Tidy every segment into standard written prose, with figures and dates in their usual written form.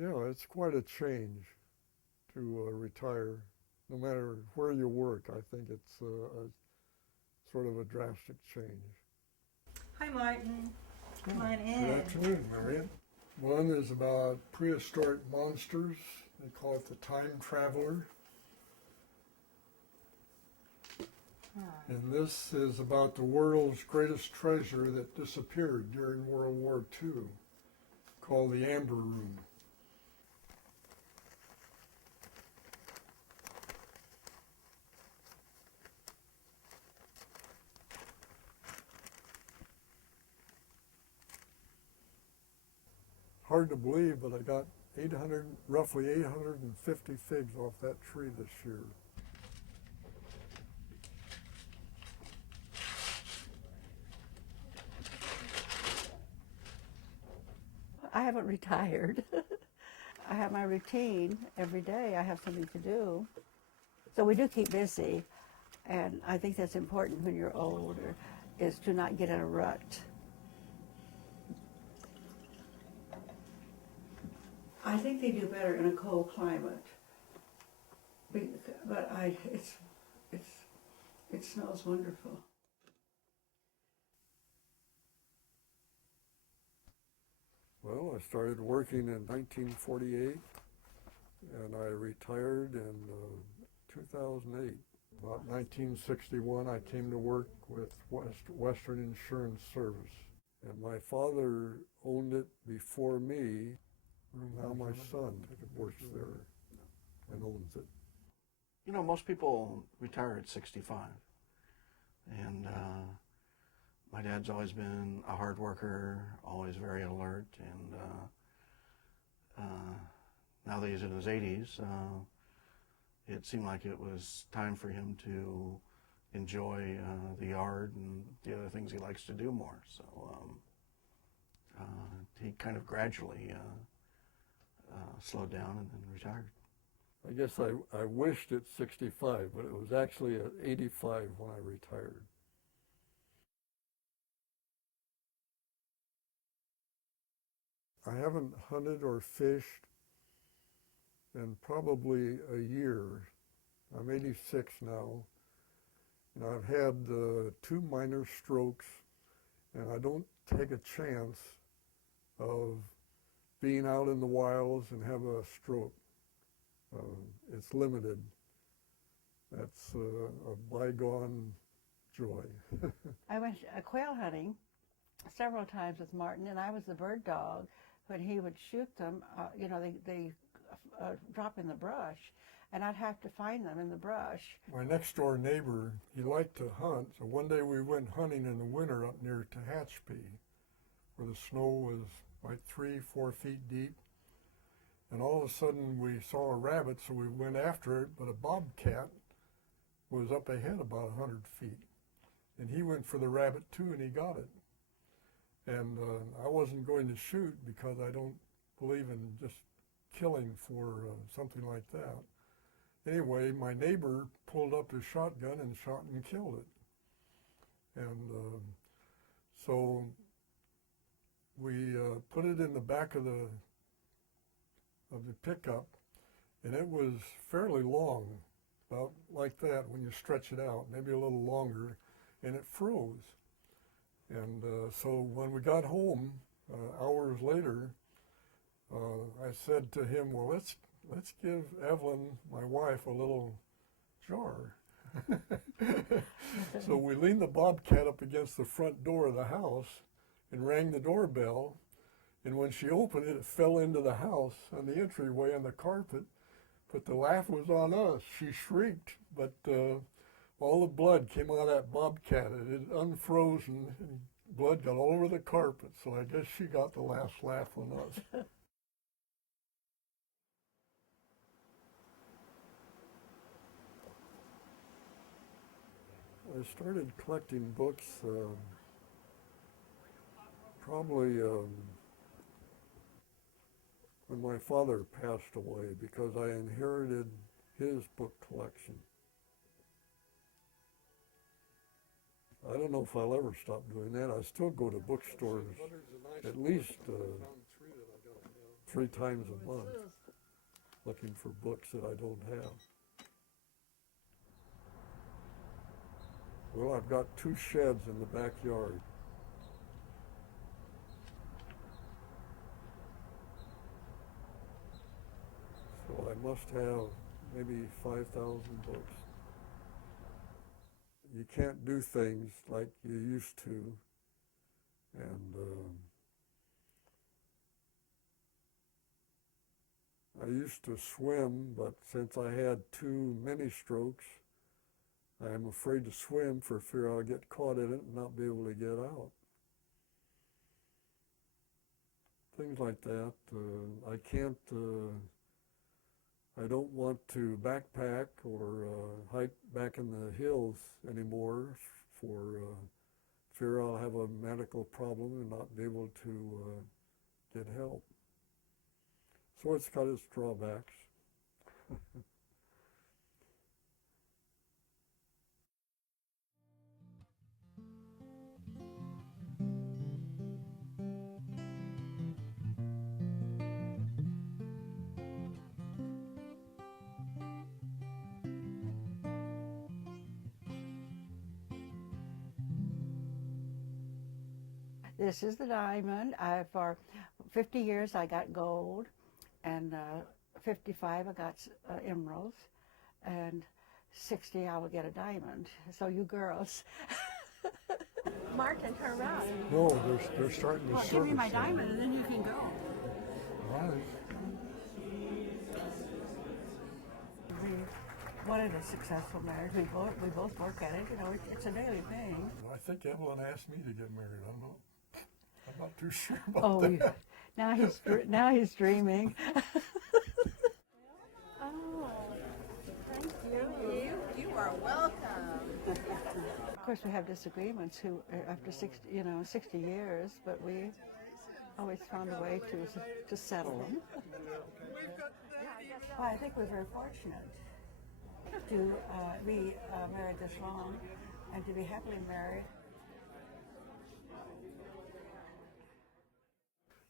Yeah, it's quite a change to retire. No matter where you work, I think it's a sort of a drastic change. Hi, Martin. Come on Good in. afternoon, Marian. One is about prehistoric monsters. They call it the time traveler. And this is about the world's greatest treasure that disappeared during World War II, called the Amber Room. Hard to believe, but I got roughly 850 figs off that tree this year. I haven't retired. I have my routine every day. I have something to do. So we do keep busy. And I think that's important when you're older, is to not get in a rut. I think they do better in a cold climate. But it smells wonderful. Well, I started working in 1948, and I retired in 2008. About 1961, I came to work with Western Insurance Service. And my father owned it before me. Now my son works there and owns it. You know, most people retire at 65. And my dad's always been a hard worker, always very alert. And now that he's in his 80s, it seemed like it was time for him to enjoy the yard and the other things he likes to do more. So he kind of gradually slowed down and then retired. I guess I wished at 65, but it was actually at 85 when I retired. I haven't hunted or fished in probably a year. I'm 86 now, and I've had 2 minor strokes, and I don't take a chance of being out in the wilds and have a stroke. It's limited. That's a bygone joy. I went quail hunting several times with Martin, and I was the bird dog. When he would shoot them, they drop in the brush, and I'd have to find them in the brush. My next door neighbor, he liked to hunt, so one day we went hunting in the winter up near Tehachapi, where the snow was like 3-4 feet deep. And all of a sudden we saw a rabbit, so we went after it, but a bobcat was up ahead about 100 feet. And he went for the rabbit too, and he got it. And I wasn't going to shoot because I don't believe in just killing for something like that. Anyway, my neighbor pulled up his shotgun and shot and killed it. And so we put it in the back of the pickup, and it was fairly long, about like that when you stretch it out, maybe a little longer, and it froze. And so when we got home, hours later, I said to him, well, let's give Evelyn, my wife, a little jar. So we leaned the bobcat up against the front door of the house and rang the doorbell. And when she opened it, it fell into the house on the entryway on the carpet. But the laugh was on us. She shrieked, but all the blood came out of that bobcat. It had unfrozen, and blood got all over the carpet. So I guess she got the last laugh on us. I started collecting books probably when my father passed away, because I inherited his book collection. I don't know if I'll ever stop doing that. I still go to bookstores at least 3 times a month looking for books that I don't have. Well, I've got 2 sheds in the backyard. So I must have maybe 5,000 books. You can't do things like you used to, and I used to swim, but since I had 2 mini strokes, I'm afraid to swim for fear I'll get caught in it and not be able to get out. Things like that. I don't want to backpack or hike back in the hills anymore for fear I'll have a medical problem and not be able to get help. So it's got its drawbacks. This is the diamond. For 50 years I got gold, and 55 I got emeralds, and 60 I will get a diamond. So you girls. Martin, turn around. No, they're starting to Well, service give me my it. diamond and then you can go. Right. We wanted a successful marriage. We both work at it. You know, it's a daily thing. I think Evelyn asked me to get married. I'm not too sure about Oh, that. now he's dreaming. Oh, thank you. You are welcome. Of course, we have disagreements after 60 years, but we always found a way to settle them. Well, I think we're very fortunate to be married this long and to be happily married.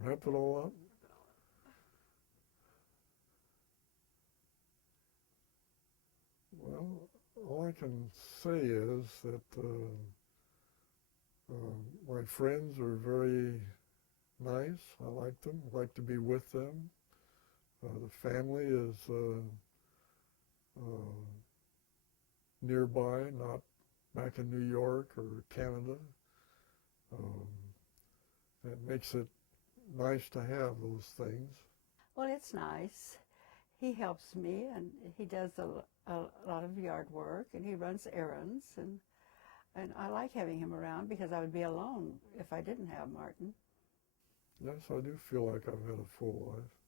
Wrap it all up. Well, all I can say is that my friends are very nice. I like them. I like to be with them. The family is nearby, not back in New York or Canada. That makes it nice to have those things. Well, it's nice. He helps me, and he does a lot of yard work, and he runs errands, and I like having him around because I would be alone if I didn't have Martin. Yes, I do feel like I've had a full life.